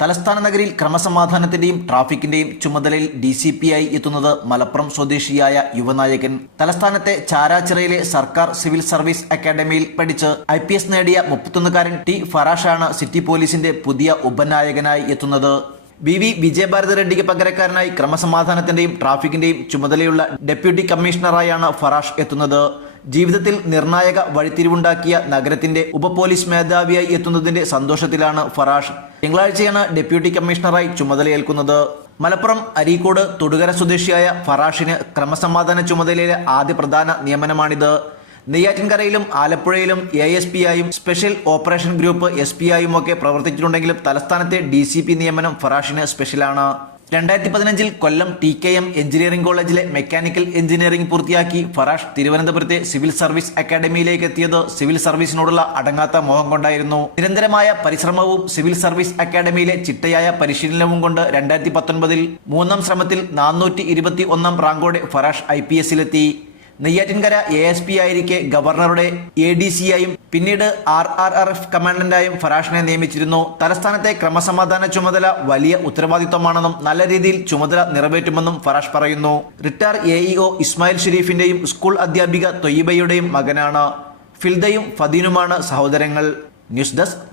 തലസ്ഥാന നഗരിയിൽ ക്രമസമാധാനത്തിന്റെയും ട്രാഫിക്കിന്റെയും ചുമതലയിൽ ഡി സി പി ആയി എത്തുന്നത് മലപ്പുറം സ്വദേശിയായ യുവനായകൻ. തലസ്ഥാനത്തെ ചാരാച്ചിറയിലെ സർക്കാർ സിവിൽ സർവീസ് അക്കാദമിയിൽ പഠിച്ച് ഐ പി എസ് നേടിയ മുപ്പത്തൊന്നുകാരൻ ടി ഫറാഷാണ് സിറ്റി പോലീസിന്റെ പുതിയ ഉപനായകനായി എത്തുന്നത്. വി വി വിജയഭാരത റെഡ്ഡിക്ക് പകരക്കാരനായി ക്രമസമാധാനത്തിന്റെയും ട്രാഫിക്കിന്റെയും ചുമതലയുള്ള ഡെപ്യൂട്ടി കമ്മീഷണറായാണ് ഫറാഷ് എത്തുന്നത്. ജീവിതത്തിൽ നിർണായക വഴിത്തിരിവുണ്ടാക്കിയ നഗരത്തിന്റെ ഉപപോലീസ് മേധാവിയായി എത്തുന്നതിന്റെ സന്തോഷത്തിലാണ് ഫറാഷ്. തിങ്കളാഴ്ചയാണ് ഡെപ്യൂട്ടി കമ്മീഷണറായി ചുമതലയേൽക്കുന്നത്. മലപ്പുറം അരീക്കോട് തൊടുകര സ്വദേശിയായ ഫറാഷിന് ക്രമസമാധാന ചുമതലയിലെ ആദ്യ പ്രധാന നിയമനമാണിത്. നെയ്യാറ്റിൻകരയിലും ആലപ്പുഴയിലും എ എസ് പി ആയും special operation group S P ആയും ഒക്കെ പ്രവർത്തിച്ചിട്ടുണ്ടെങ്കിലും തലസ്ഥാനത്തെ ഡി സി പി നിയമനം ഫറാഷിന് സ്പെഷ്യലാണ്. രണ്ടായിരത്തി പതിനഞ്ചിൽ Kollam T K M engineering കോളേജിലെ മെക്കാനിക്കൽ എഞ്ചിനീയറിംഗ് പൂർത്തിയാക്കി ഫറാഷ് തിരുവനന്തപുരത്തെ സിവിൽ സർവീസ് അക്കാദമിയിലേക്ക് എത്തിയത് സിവിൽ സർവീസിനോടുള്ള അടങ്ങാത്ത മോഹം കൊണ്ടായിരുന്നു. നിരന്തരമായ പരിശ്രമവും സിവിൽ സർവീസ് അക്കാദമിയിലെ ചിട്ടയായ പരിശീലനവും കൊണ്ട് രണ്ടായിരത്തി പത്തൊൻപതിൽ മൂന്നാം ശ്രമത്തിൽ നാനൂറ്റി ഇരുപത്തി ഒന്നാം റാങ്കോടെ ഫറാഷ് ഐ പി എസിലെത്തി നെയ്യാറ്റിൻകര എ എസ് പി ആയിരിക്കെ ഗവർണറുടെ എ ഡി സിയായും പിന്നീട് ആർ ആർ ആർ എഫ് കമാൻഡന്റായും ഫറാഷിനെ നിയമിച്ചിരുന്നു. തലസ്ഥാനത്തെ ക്രമസമാധാന ചുമതല വലിയ ഉത്തരവാദിത്വമാണെന്നും നല്ല രീതിയിൽ ചുമതല നിറവേറ്റുമെന്നും ഫറാഷ് പറയുന്നു. റിട്ടയർ എ ഇ ഇസ്മായിൽ ഷെരീഫിന്റെയും സ്കൂൾ അധ്യാപിക തൊയ്യബയുടെയും മകനാണ്. ഫിൽദയും ഫദീനുമാണ് സഹോദരങ്ങൾ. News desk